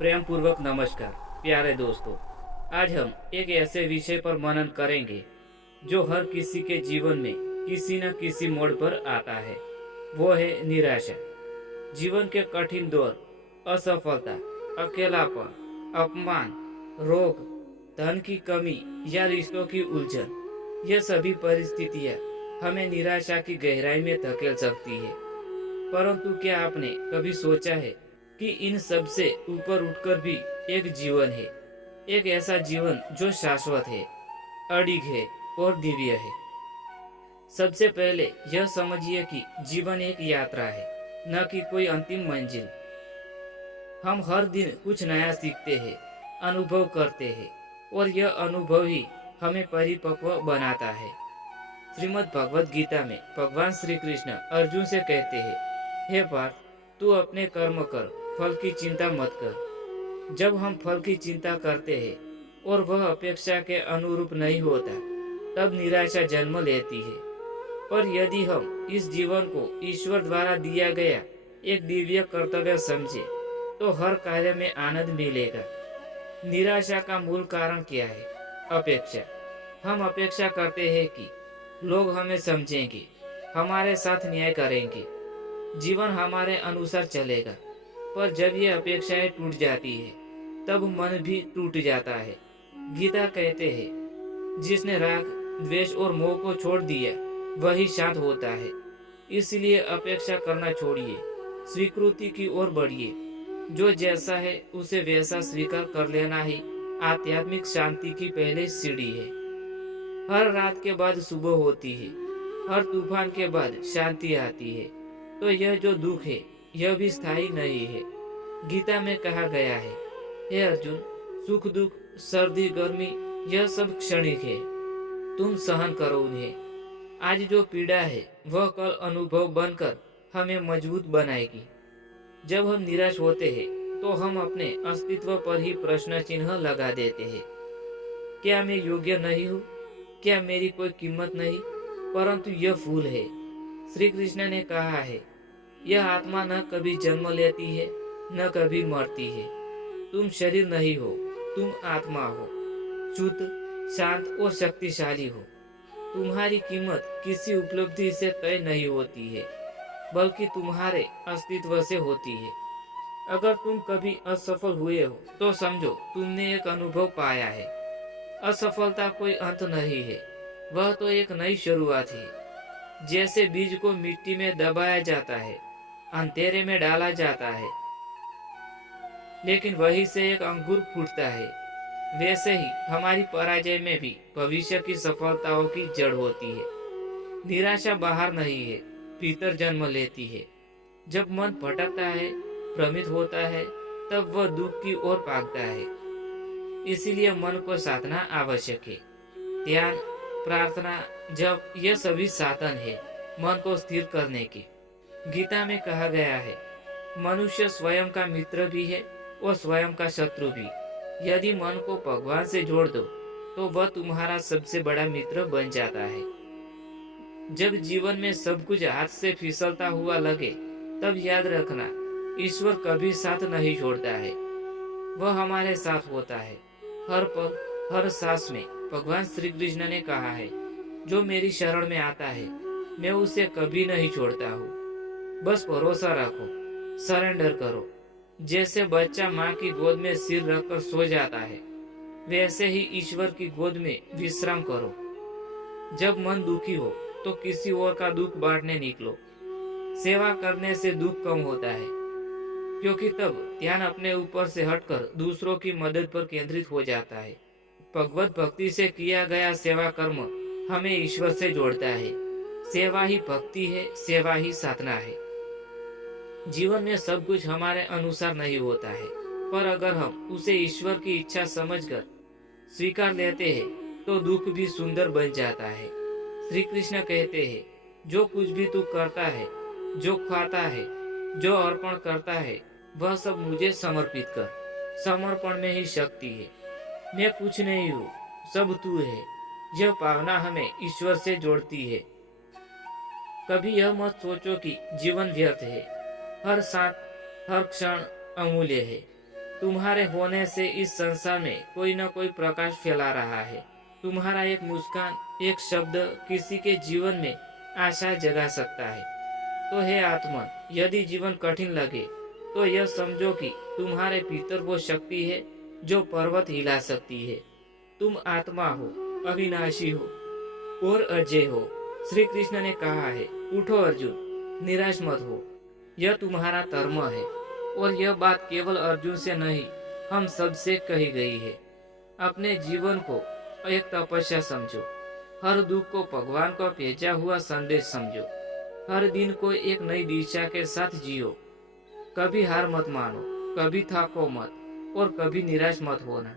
प्रेम पूर्वक नमस्कार प्यारे दोस्तों। आज हम एक ऐसे विषय पर मनन करेंगे जो हर किसी के जीवन में किसी न किसी मोड़ पर आता है। वो है निराशा। जीवन के कठिन दौर, असफलता, अकेलापन, अपमान, रोग, धन की कमी या रिश्तों की उलझन, ये सभी परिस्थितियां हमें निराशा की गहराई में धकेल सकती है। परंतु क्या आपने कभी सोचा है कि इन सब से ऊपर उठकर भी एक जीवन है, एक ऐसा जीवन जो शाश्वत है, अडिग है और दिव्य है। सबसे पहले यह समझिए कि जीवन एक यात्रा है, न कि कोई अंतिम मंजिल। हम हर दिन कुछ नया सीखते हैं, अनुभव करते हैं और यह अनुभव ही हमें परिपक्व बनाता है। श्रीमद् भगवत गीता में भगवान श्री कृष्ण अर्जुन से कहते हैं, हे पार्थ, तू अपने कर्म कर, फल की चिंता मत कर। जब हम फल की चिंता करते हैं और वह अपेक्षा के अनुरूप नहीं होता, तब निराशा जन्म लेती है। पर यदि हम इस जीवन को ईश्वर द्वारा दिया गया एक दिव्य कर्तव्य समझे, तो हर कार्य में आनंद मिलेगा। निराशा का मूल कारण क्या है? अपेक्षा। हम अपेक्षा करते हैं कि लोग हमें समझेंगे, हमारे साथ न्याय करेंगे, जीवन हमारे अनुसार चलेगा। पर जब ये अपेक्षाएं टूट जाती है, तब मन भी टूट जाता है। गीता कहते हैं, जिसने राग, द्वेष और मोह को छोड़ दिया, वही शांत होता है। इसलिए अपेक्षा करना छोड़िए, स्वीकृति की ओर बढ़िए। जो जैसा है उसे वैसा स्वीकार कर लेना ही आध्यात्मिक शांति की पहली सीढ़ी है। हर रात के बाद सुबह होती है, हर तूफान के बाद शांति आती है। तो यह जो दुख है, यह भी स्थायी नहीं है। गीता में कहा गया है, हे अर्जुन, सुख दुख, सर्दी गर्मी, यह सब क्षणिक है, तुम सहन करो उन्हें। आज जो पीड़ा है, वह कल अनुभव बनकर हमें मजबूत बनाएगी। जब हम निराश होते हैं, तो हम अपने अस्तित्व पर ही प्रश्न चिन्ह लगा देते हैं। क्या मैं योग्य नहीं हूँ? क्या मेरी कोई कीमत नहीं? परंतु यह फूल है। श्री कृष्ण ने कहा है, यह आत्मा न कभी जन्म लेती है, न कभी मरती है। तुम शरीर नहीं हो, तुम आत्मा हो, शुद्ध, शांत और शक्तिशाली हो। तुम्हारी कीमत किसी उपलब्धि से तय नहीं होती है, बल्कि तुम्हारे अस्तित्व से होती है। अगर तुम कभी असफल हुए हो, तो समझो तुमने एक अनुभव पाया है। असफलता कोई अंत नहीं है, वह तो एक नई शुरुआत है। जैसे बीज को मिट्टी में दबाया जाता है, अंधेरे में डाला जाता है, लेकिन वहीं से एक अंकुर फूटता है, वैसे ही हमारी पराजय में भी भविष्य की सफलताओं की जड़ होती है। निराशा बाहर नहीं है, भीतर जन्म लेती है। जब मन भटकता है, भ्रमित होता है, तब वह दुख की ओर भागता है। इसीलिए मन को साधना आवश्यक है। ध्यान, प्रार्थना, जप, ये सभी साधन है मन को स्थिर करने के। गीता में कहा गया है, मनुष्य स्वयं का मित्र भी है और स्वयं का शत्रु भी। यदि मन को भगवान से जोड़ दो, तो वह तुम्हारा सबसे बड़ा मित्र बन जाता है। जब जीवन में सब कुछ हाथ से फिसलता हुआ लगे, तब याद रखना, ईश्वर कभी साथ नहीं छोड़ता है। वह हमारे साथ होता है, हर पल, हर सांस में। भगवान श्री कृष्ण ने कहा है, जो मेरी शरण में आता है, मैं उसे कभी नहीं छोड़ता हूँ। बस भरोसा रखो, सरेंडर करो। जैसे बच्चा माँ की गोद में सिर रखकर सो जाता है, वैसे ही ईश्वर की गोद में विश्राम करो। जब मन दुखी हो, तो किसी और का दुख बांटने निकलो। सेवा करने से दुख कम होता है, क्योंकि तब ध्यान अपने ऊपर से हटकर दूसरों की मदद पर केंद्रित हो जाता है। भगवत भक्ति से किया गया सेवा कर्म हमें ईश्वर से जोड़ता है। सेवा ही भक्ति है, सेवा ही साधना है। जीवन में सब कुछ हमारे अनुसार नहीं होता है, पर अगर हम उसे ईश्वर की इच्छा समझकर स्वीकार लेते हैं, तो दुख भी सुंदर बन जाता है। श्री कृष्ण कहते हैं, जो कुछ भी तू करता है, जो खाता है, जो अर्पण करता है, वह सब मुझे समर्पित कर। समर्पण में ही शक्ति है। मैं कुछ नहीं हूँ, सब तू है। यह भावना हमें ईश्वर से जोड़ती है। कभी यह मत सोचो कि जीवन व्यर्थ है। हर सांस, हर क्षण अमूल्य है। तुम्हारे होने से इस संसार में कोई न कोई प्रकाश फैला रहा है। तुम्हारा एक मुस्कान, एक शब्द किसी के जीवन में आशा जगा सकता है। तो हे आत्मन, यदि जीवन कठिन लगे तो यह समझो कि तुम्हारे भीतर वो शक्ति है जो पर्वत हिला सकती है। तुम आत्मा हो, अविनाशी हो और अजय हो। श्री कृष्ण ने कहा है, उठो अर्जुन, निराश मत हो, यह तुम्हारा धर्म है। और यह बात केवल अर्जुन से नहीं, हम सब से कही गई है। अपने जीवन को एक तपस्या समझो, हर दुख को भगवान को भेजा हुआ संदेश समझो, हर दिन को एक नई दिशा के साथ जियो। कभी हार मत मानो, कभी थको मत और कभी निराश मत होना।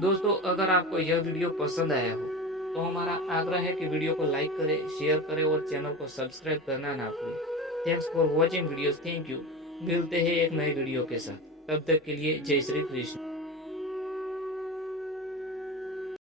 दोस्तों, अगर आपको यह वीडियो पसंद आया हो तो हमारा आग्रह है कि वीडियो को लाइक करें, शेयर करें और चैनल को सब्सक्राइब करना ना भूलें। Thanks for watching videos. Thank you. मिलते हैं एक नए वीडियो के साथ। तब तक के लिए जय श्री कृष्ण।